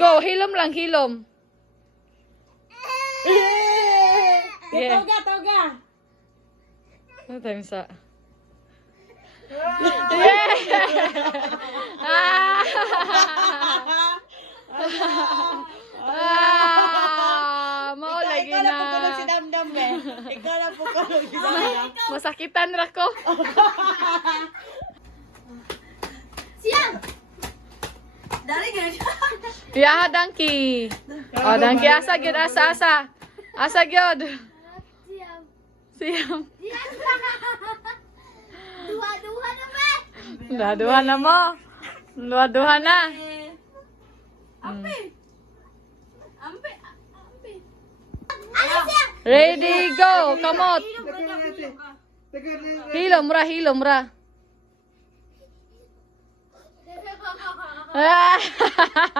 Go, hilom lang, hilom. Yeah. Toga. Ano tayo sa? Yeah! Mao lagi Ikaw na po na. si Damdam eh. Ikaw na po si Damdam. Masakitan ra ko. Siyang! Dari ganun siya. Yeah, donkey. Oh, donkey asa gyud asa. Asa gyud. Siyang. Siyam. Duha-duha naman. Duha na mo. Duha na. Ampe. Ano siya? Ready, go. Kamot. Hilom ra.